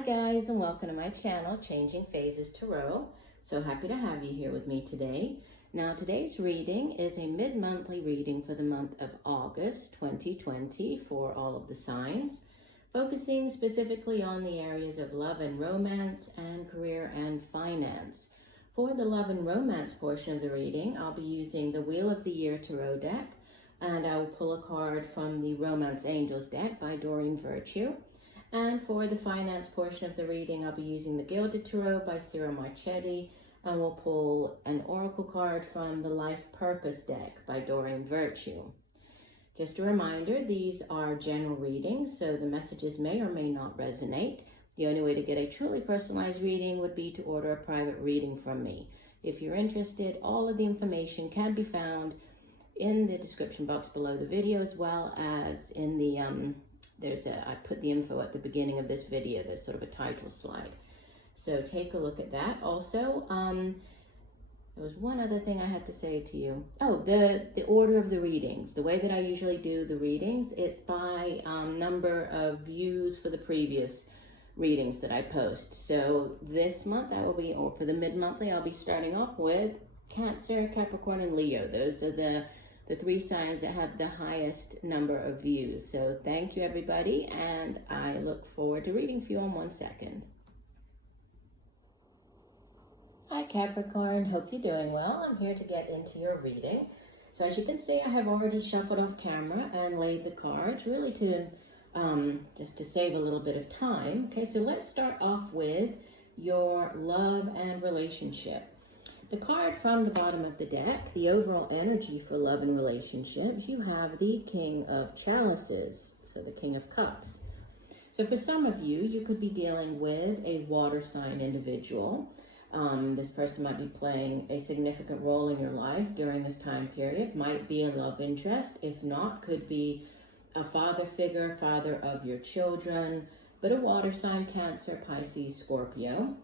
Hi guys, and welcome to my channel, Changing Phases Tarot. So happy to have you here with me today. Now today's reading is a mid-monthly reading for the month of August 2020 for all of the signs, focusing specifically on the areas of love and romance and career and finance. For the love and romance portion of the reading, I'll be using the Wheel of the Year Tarot deck, and I will pull a card from the Romance Angels deck by Doreen. And for the finance portion of the reading, I'll be using the Gilded Tarot by Ciro Marchetti, and we'll pull an oracle card from the Life Purpose deck by Doreen. Just a reminder, these are general readings, so the messages may or may not resonate. The only way to get a truly personalized reading would be to order a private reading from me. If you're interested, all of the information can be found in the description box below the video, as well as in the I put the info at the beginning of this video. There's sort of a title slide, so take a look at that. Also, there was one other thing I had to say to you. Oh, the order of the readings. The way that I usually do the readings, it's by number of views for the previous readings that I post. So this month I will be, or for the mid-monthly, I'll be starting off with Cancer, Capricorn, and Leo. Those are the three signs that have the highest number of views. So thank you, everybody, and I look forward to reading for you in 1 second. Hi, Capricorn. Hope you're doing well. I'm here to get into your reading. So as you can see, I have already shuffled off camera and laid the cards, really to just to save a little bit of time. Okay, so let's start off with your love and relationship. The card from the bottom of the deck, the overall energy for love and relationships, you have the King of Chalices, so the King of Cups. So for some of you, you could be dealing with a water sign individual. This person might be playing a significant role in your life during this time period, might be a love interest. If not, could be a father figure, father of your children, but a water sign, Cancer, Pisces, Scorpio.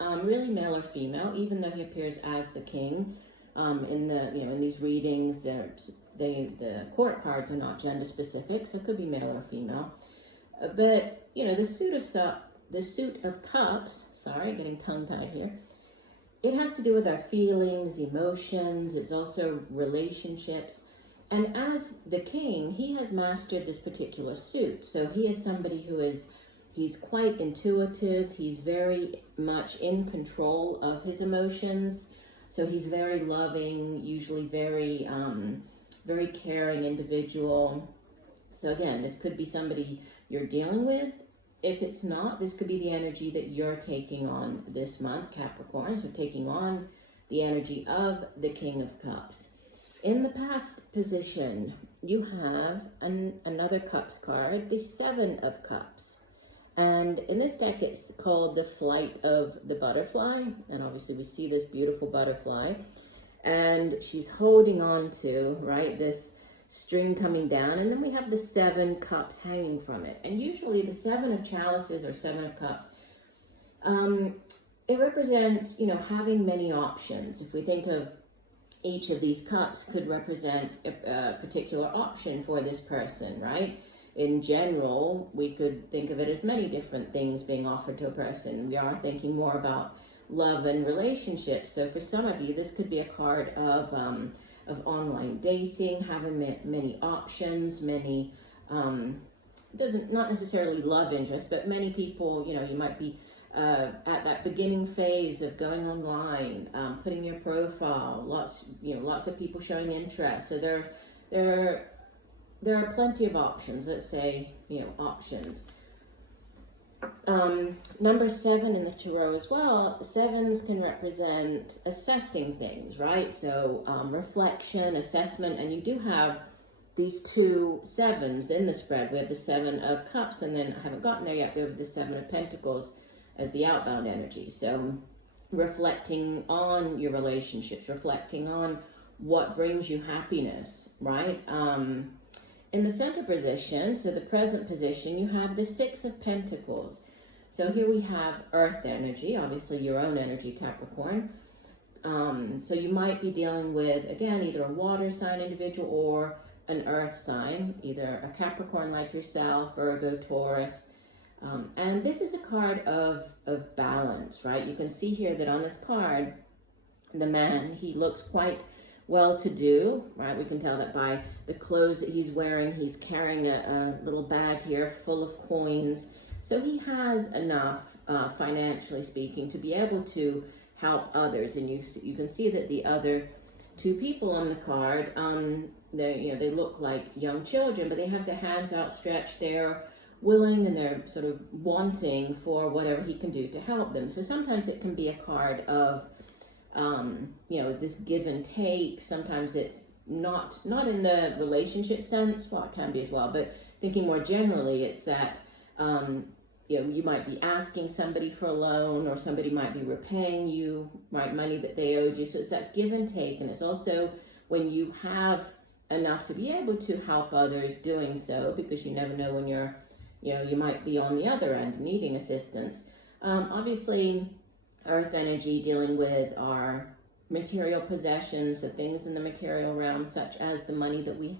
Really male or female, even though he appears as the king. In these readings, the court cards are not gender specific, so it could be male or female. But the suit of cups. Sorry, getting tongue tied here. It has to do with our feelings, emotions. It's also relationships. And as the king, he has mastered this particular suit. So he is somebody who he's quite intuitive. He's very much in control of his emotions. So he's very loving, usually very, very caring individual. So again, this could be somebody you're dealing with. If it's not, this could be the energy that you're taking on this month, Capricorn. So taking on the energy of the King of Cups. In the past position, you have another Cups card, the Seven of Cups. And in this deck, it's called the Flight of the Butterfly. And obviously we see this beautiful butterfly. And she's holding on to, right, this string coming down. And then we have the 7 cups hanging from it. And usually the 7 of chalices or 7 of cups, it represents, having many options. If we think of each of these cups could represent a particular option for this person, right? In general, we could think of it as many different things being offered to a person. We are thinking more about love and relationships. So for some of you, this could be a card of online dating, having many options, many, not necessarily love interest, but many people, you might be at that beginning phase of going online, putting your profile, lots of people showing interest. So there are plenty of options, let's say, options. Number 7 in the tarot as well, 7s can represent assessing things, right? So reflection, assessment, and you do have these 2 7s in the spread. We have the 7 of Cups, and then I haven't gotten there yet, we have the 7 of Pentacles as the outbound energy. So reflecting on your relationships, reflecting on what brings you happiness, right? In the center position, so the present position, you have the 6 of Pentacles. So here we have earth energy, obviously your own energy, Capricorn. So you might be dealing with, again, either a water sign individual or an earth sign, either a Capricorn like yourself, Virgo, Taurus, And this is a card of balance, right? You can see here that on this card, the man, he looks quite well-to-do, right? We can tell that by the clothes that he's wearing. He's carrying a little bag here full of coins. So he has enough, financially speaking, to be able to help others. And you can see that the other two people on the card, they look like young children, but they have their hands outstretched. They're willing and they're sort of wanting for whatever he can do to help them. So sometimes it can be a card of this give and take. Sometimes it's not in the relationship sense. Well, it can be as well, but thinking more generally, it's that you might be asking somebody for a loan, or somebody might be repaying you, right, money that they owed you. So it's that give and take, and it's also when you have enough to be able to help others doing so, because you never know when you might be on the other end needing assistance. Obviously, earth energy dealing with our material possessions, so things in the material realm, such as the money that we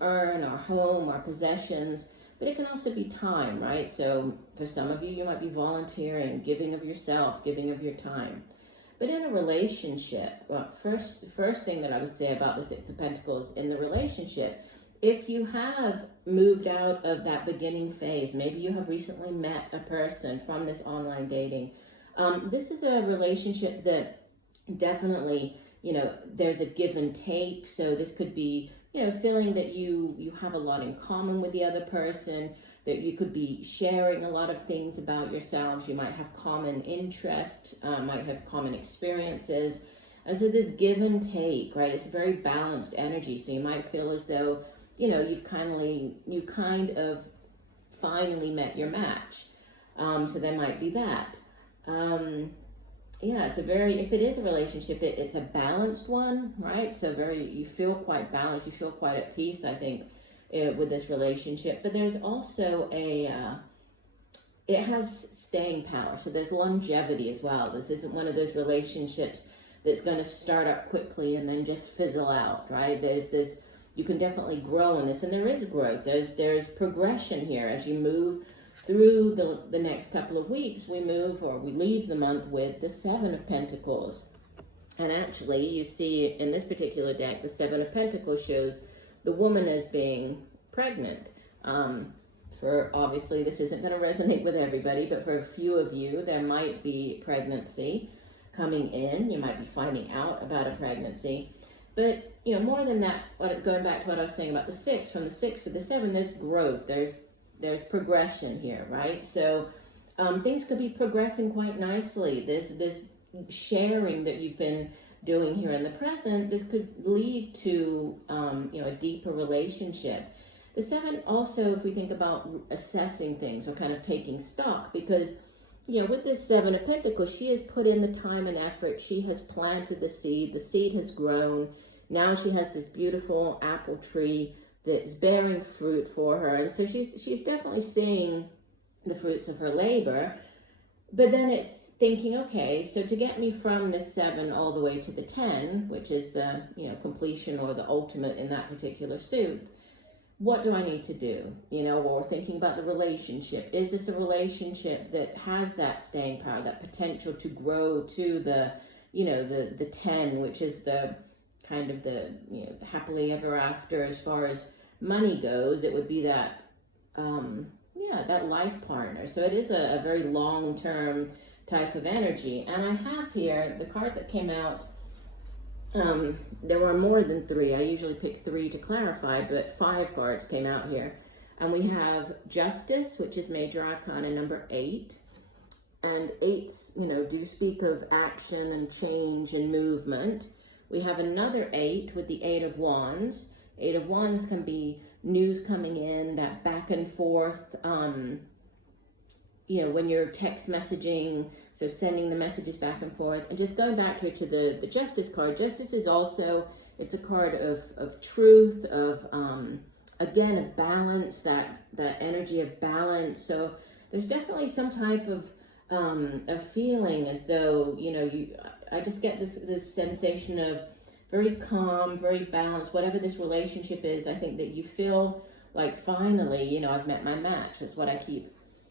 earn, our home, our possessions. But it can also be time, right? So for some of you, you might be volunteering, giving of yourself, giving of your time. But in a relationship, well, first thing that I would say about the Six of Pentacles in the relationship, if you have moved out of that beginning phase, maybe you have recently met a person from this online dating, this is a relationship that definitely, there's a give and take. So this could be, feeling that you have a lot in common with the other person, that you could be sharing a lot of things about yourselves. You might have common interests, might have common experiences. And so this give and take, right? It's a very balanced energy. So you might feel as though, you kind of finally met your match. So there might be that. If it is a relationship, it's a balanced one, right? So you feel quite balanced, you feel quite at peace, I think, with this relationship. But there's also it has staying power. So there's longevity as well. This isn't one of those relationships that's going to start up quickly and then just fizzle out, right? There's this, you can definitely grow in this, and there is growth. There's progression here as you move through the next couple of weeks. We leave the month with the Seven of Pentacles. And actually, you see in this particular deck, the Seven of Pentacles shows the woman as being pregnant. For obviously, this isn't going to resonate with everybody, but for a few of you, there might be pregnancy coming in. You might be finding out about a pregnancy. But, more than that, going back to what I was saying about the six, from the 6 to the 7, there's growth. There's progression here, right? So things could be progressing quite nicely. This sharing that you've been doing here in the present, this could lead to a deeper relationship. The 7 also, if we think about assessing things or kind of taking stock, because with this 7 of Pentacles, she has put in the time and effort. She has planted the seed has grown. Now she has this beautiful apple tree that's bearing fruit for her. And so she's definitely seeing the fruits of her labor. But then it's thinking, okay, so to get me from the 7 all the way to the 10, which is the completion or the ultimate in that particular suit, what do I need to do? Or thinking about the relationship. Is this a relationship that has that staying power, that potential to grow to the 10, which is the kind of the happily ever after as far as money goes? It would be that that life partner. So it is a very long-term type of energy. And I have here the cards that came out. There were more than 3. I usually pick 3 to clarify, but 5 cards came out here. And we have Justice, which is Major Arcana number 8. And 8s, do speak of action and change and movement. We have another 8 with the 8 of Wands. 8 of Wands can be news coming in, that back and forth, when you're text messaging, so sending the messages back and forth. And just going back here to the Justice card, Justice is also, it's a card of truth, of, again, of balance, that energy of balance. So there's definitely some type of feeling as though, I just get this sensation of very calm, very balanced, whatever this relationship is. I think that you feel like finally, I've met my match. That's what I keep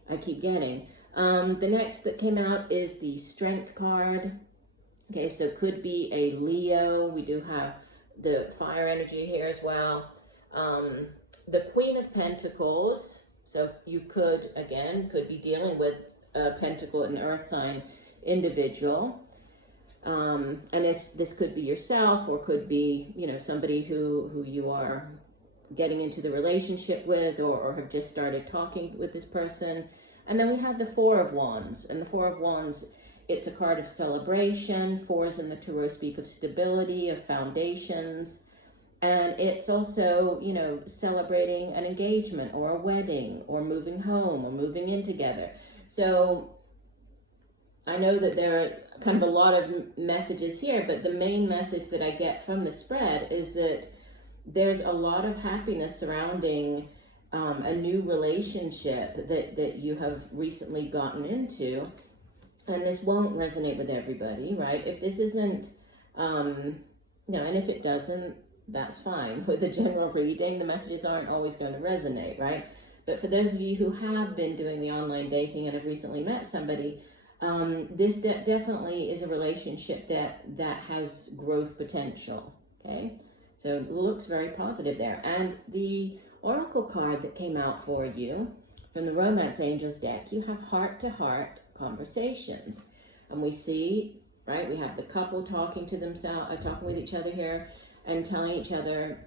I keep getting. The next that came out is the Strength card. Okay, so could be a Leo. We do have the fire energy here as well. The Queen of Pentacles. So you could be dealing with a Pentacle, an Earth sign individual. And this could be yourself, or could be, somebody who you are getting into the relationship with, or have just started talking with this person. And then we have the Four of Wands. And the Four of Wands, it's a card of celebration. Fours in the Tarot speak of stability, of foundations. And it's also, celebrating an engagement or a wedding or moving home or moving in together. So I know that there are kind of a lot of messages here, but the main message that I get from the spread is that there's a lot of happiness surrounding a new relationship that you have recently gotten into. And this won't resonate with everybody, right? If this isn't, and if it doesn't, that's fine. With the general reading, the messages aren't always going to resonate, right? But for those of you who have been doing the online dating and have recently met somebody, this definitely is a relationship that has growth potential, okay? So it looks very positive there. And the Oracle card that came out for you from the Romance Angels deck, you have heart-to-heart conversations. And we see, right, we have the couple talking to themselves, talking with each other here, and telling each other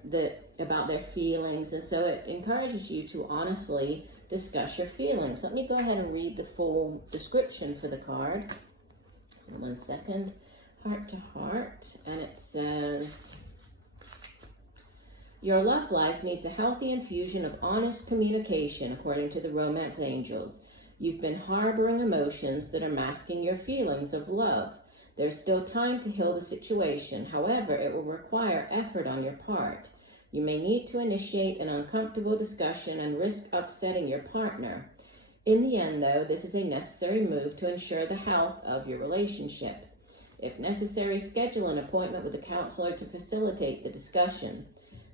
about their feelings. And so it encourages you to honestly discuss your feelings. Let me go ahead and read the full description for the card. 1 second. Heart to heart. And it says, your love life needs a healthy infusion of honest communication, according to the Romance Angels. You've been harboring emotions that are masking your feelings of love. There's still time to heal the situation. However, it will require effort on your part. You may need to initiate an uncomfortable discussion and risk upsetting your partner. In the end, though, this is a necessary move to ensure the health of your relationship. If necessary, schedule an appointment with a counselor to facilitate the discussion.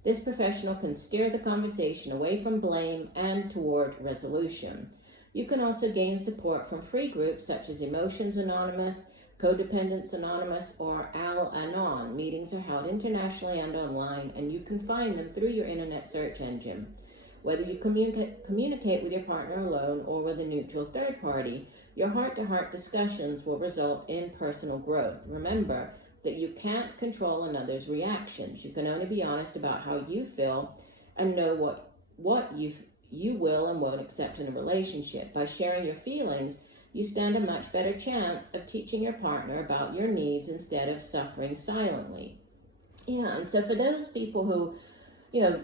This professional can steer the conversation away from blame and toward resolution. You can also gain support from free groups such as Emotions Anonymous, Codependence Anonymous, or Al-Anon. Meetings are held internationally and online, and you can find them through your internet search engine. Whether you communicate with your partner alone or with a neutral third party, your heart-to-heart discussions will result in personal growth. Remember that you can't control another's reactions. You can only be honest about how you feel and know what you will and won't accept in a relationship. By sharing your feelings, you stand a much better chance of teaching your partner about your needs instead of suffering silently. Yeah, and so for those people who,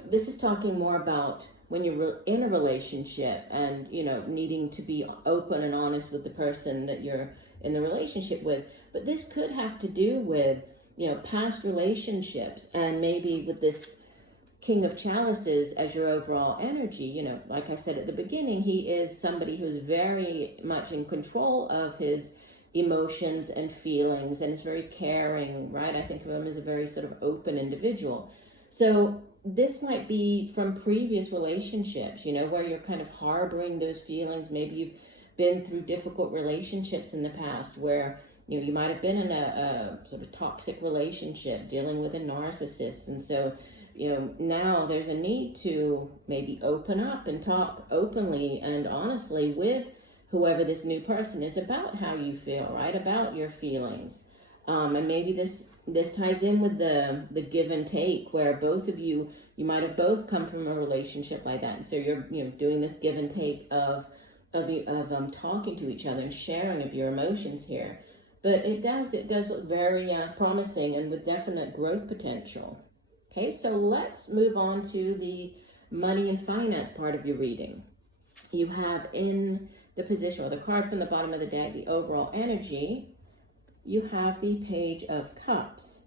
this is talking more about when you're in a relationship and, needing to be open and honest with the person that you're in the relationship with. But this could have to do with, past relationships, and maybe with this King of Chalices as your overall energy. Like I said at the beginning, he is somebody who's very much in control of his emotions and feelings and is very caring, right? I think of him as a very sort of open individual. So this might be from previous relationships, where you're kind of harboring those feelings. Maybe you've been through difficult relationships in the past where, you might have been in a sort of toxic relationship dealing with a narcissist. And so, now there's a need to maybe open up and talk openly and honestly with whoever this new person is about how you feel, right? About your feelings. And maybe this ties in with the give and take, where both of you might have both come from a relationship like that. And so you're, doing this give and take of talking to each other and sharing of your emotions here. But it does look very promising and with definite growth potential. Okay, so let's move on to the money and finance part of your reading. You have in the position, or the card from the bottom of the deck, the overall energy, you have the Page of Cups.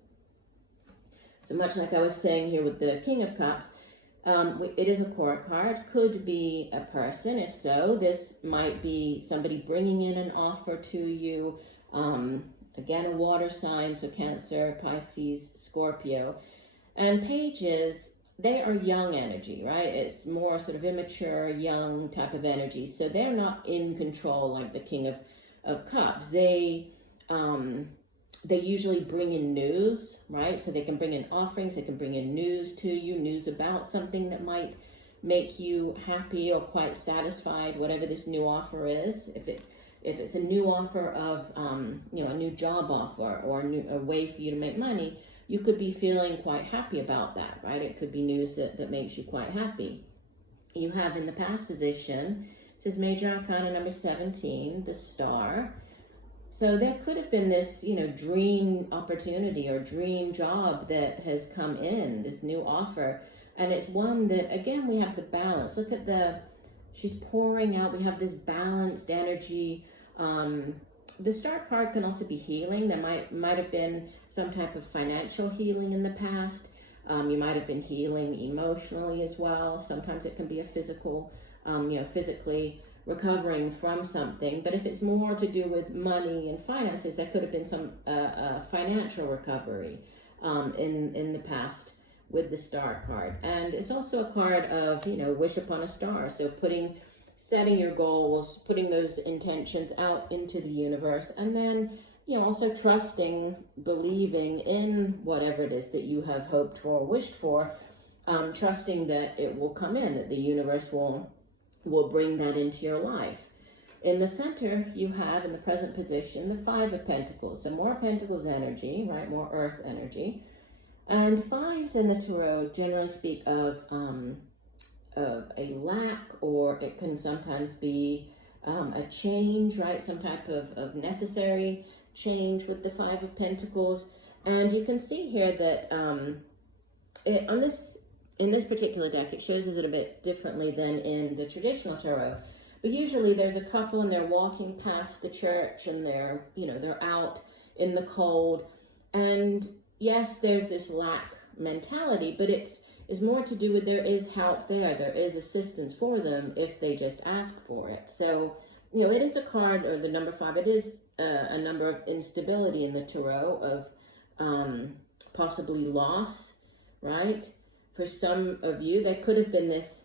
So much like I was saying here with the King of Cups, it is a court card. Could be a person. If so, this might be somebody bringing in an offer to you. Again, a water sign, so Cancer, Pisces, Scorpio. And pages they are young energy, right? It's more sort of immature, young type of energy. So they're not in control like the King of Cups. They usually bring in news, right? So they can bring in offerings, they can bring in news to you, news about something that might make you happy or quite satisfied, whatever this new offer is. If it's a new offer of a new job offer or a way for you to make money, you could be feeling quite happy about that, right? It could be news that makes you quite happy. You have in the past position, it says Major Arcana number 17, the Star. So there could have been this, dream opportunity or dream job that has come in, this new offer. And it's one that, again, we have the balance. Look at she's pouring out. We have this balanced energy. The Star card can also be healing. There might have been some type of financial healing in the past. You might have been healing emotionally as well. Sometimes it can be a physical, physically recovering from something. But if it's more to do with money and finances, there could have been some financial recovery in the past with the Star card. And it's also a card of, wish upon a star. So setting your goals, putting those intentions out into the universe, and then, also trusting, believing in whatever it is that you have hoped for or wished for, trusting that it will come in, that the universe will bring that into your life. In the center, you have in the present position the Five of Pentacles. So more Pentacles energy, right? More Earth energy. And fives in the Tarot generally speak of a lack, or it can sometimes be a change, right? Some type of necessary change with the Five of Pentacles. And you can see here that in this particular deck, it shows us it a bit differently than in the traditional tarot. But usually there's a couple and they're walking past the church and they're out in the cold. And yes, there's this lack mentality, but it's more to do with there is help there. There is assistance for them if they just ask for it. So, it is a card, or the number 5, it is a number of instability in the tarot, of possibly loss, right? For some of you, there could have been this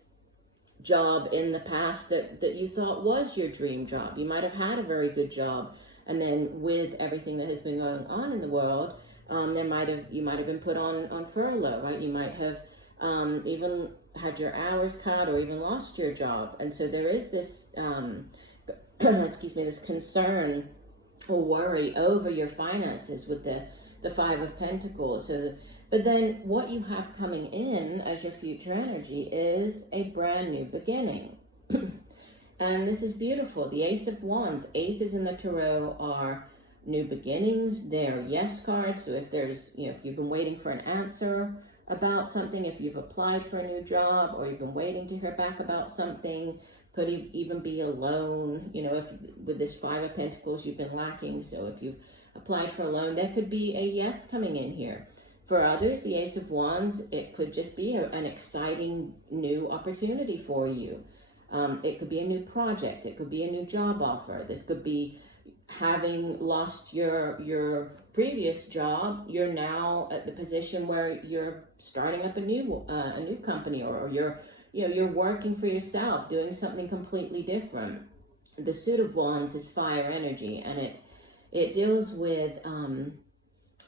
job in the past that you thought was your dream job. You might have had a very good job, and then with everything that has been going on in the world, you might have been put on furlough, right? You might have even had your hours cut or even lost your job. And so there is this, this concern or worry over your finances with the Five of Pentacles. But then what you have coming in as your future energy is a brand new beginning. And this is beautiful. The Ace of Wands. Aces in the tarot are new beginnings. They're yes cards. So if there's, if you've been waiting for an answer about something, if you've applied for a new job, or you've been waiting to hear back about something, could even be a loan, if with this Five of Pentacles you've been lacking. So if you've applied for a loan, there could be a yes coming in here. For others, the Ace of Wands, it could just be an exciting new opportunity for you. It could be a new project. It could be a new job offer. This could be having lost your previous job. You're now at the position where you're starting up a new company, or you're working for yourself, doing something completely different. The Suit of Wands is fire energy, and it deals with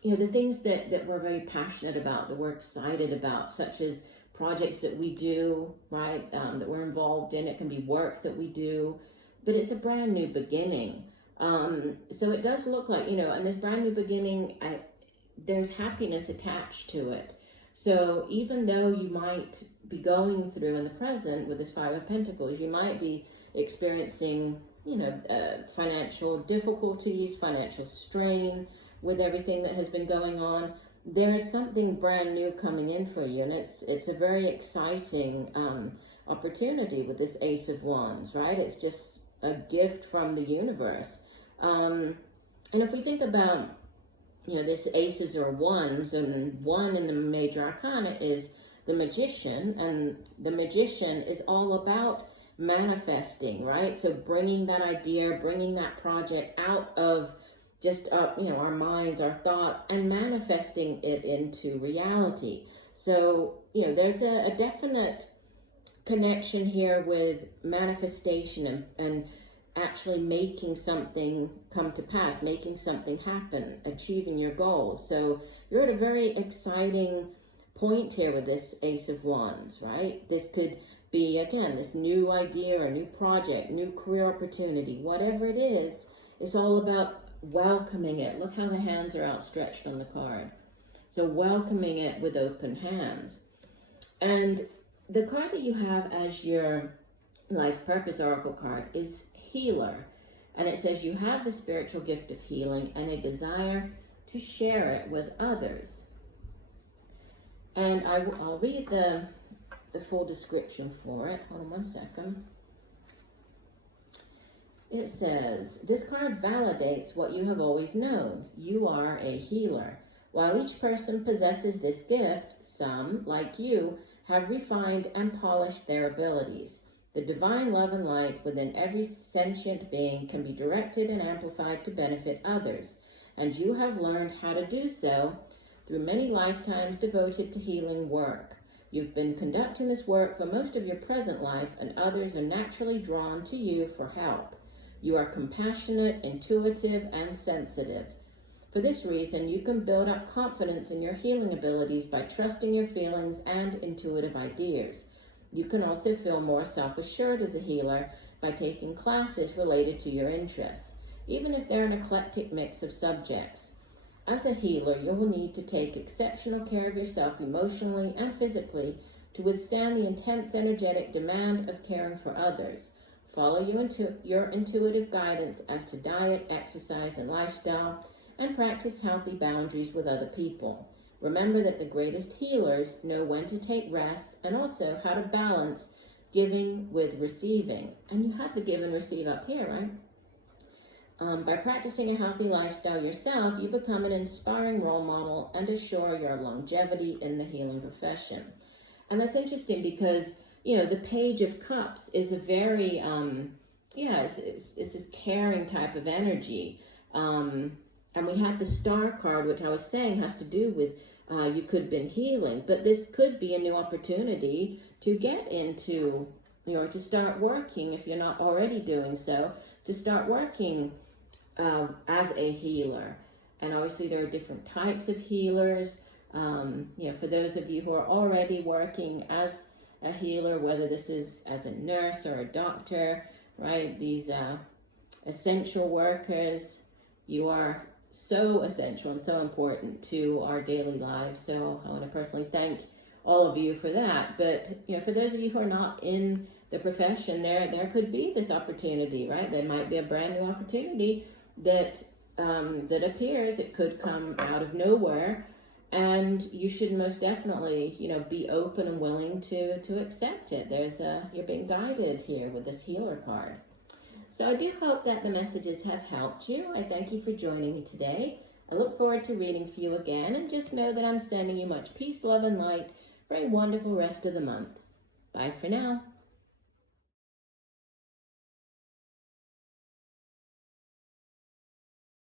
the things that we're very passionate about, that we're excited about, such as projects that we do, right, that we're involved in. It can be work that we do, but it's a brand new beginning. So it does look like, and this brand new beginning, there's happiness attached to it. So even though you might be going through in the present with this Five of Pentacles, you might be experiencing, financial difficulties, financial strain with everything that has been going on. There is something brand new coming in for you, and it's a very exciting opportunity with this Ace of Wands, right? It's just a gift from the universe. And if we think about, this aces or ones, and one in the Major Arcana is the Magician, and the Magician is all about manifesting, right? So bringing that idea, bringing that project out of just our minds, our thoughts, and manifesting it into reality. So, there's a definite connection here with manifestation and actually making something come to pass, making something happen, achieving your goals. So you're at a very exciting point here with this Ace of Wands, right? This could be, again, this new idea or new project, new career opportunity, whatever it is. It's all about welcoming it. Look how the hands are outstretched on the card. So welcoming it with open hands. And the card that you have as your life purpose oracle card is Healer. And it says you have the spiritual gift of healing and a desire to share it with others. And I'll read the full description for it. Hold on one second. It says, this card validates what you have always known. You are a healer. While each person possesses this gift, some, like you, have refined and polished their abilities. The divine love and light within every sentient being can be directed and amplified to benefit others, and you have learned how to do so through many lifetimes devoted to healing work. You've been conducting this work for most of your present life, and others are naturally drawn to you for help. You are compassionate, intuitive, and sensitive. For this reason, you can build up confidence in your healing abilities by trusting your feelings and intuitive ideas. You can also feel more self-assured as a healer by taking classes related to your interests, even if they're an eclectic mix of subjects. As a healer, you will need to take exceptional care of yourself emotionally and physically to withstand the intense energetic demand of caring for others. Follow your intuitive guidance as to diet, exercise, and lifestyle, and practice healthy boundaries with other people. Remember that the greatest healers know when to take rest and also how to balance giving with receiving. And you have the give and receive up here, right? By practicing a healthy lifestyle yourself, you become an inspiring role model and assure your longevity in the healing profession. And that's interesting because, the Page of Cups is a very, it's this caring type of energy. And we have the Star card, which I was saying has to do with you could have been healing, but this could be a new opportunity to get into, to start working, if you're not already doing so, to start working as a healer. And obviously there are different types of healers. For those of you who are already working as a healer, whether this is as a nurse or a doctor, right? These essential workers, you are so essential and so important to our daily lives. So I want to personally thank all of you for that. But for those of you who are not in the profession, there could be this opportunity, right? There might be a brand new opportunity that appears. It could come out of nowhere, and you should most definitely be open and willing to accept it. You're being guided here with this healer card. So I do hope that the messages have helped you. I thank you for joining me today. I look forward to reading for you again, and just know that I'm sending you much peace, love, and light for a wonderful rest of the month. Bye for now.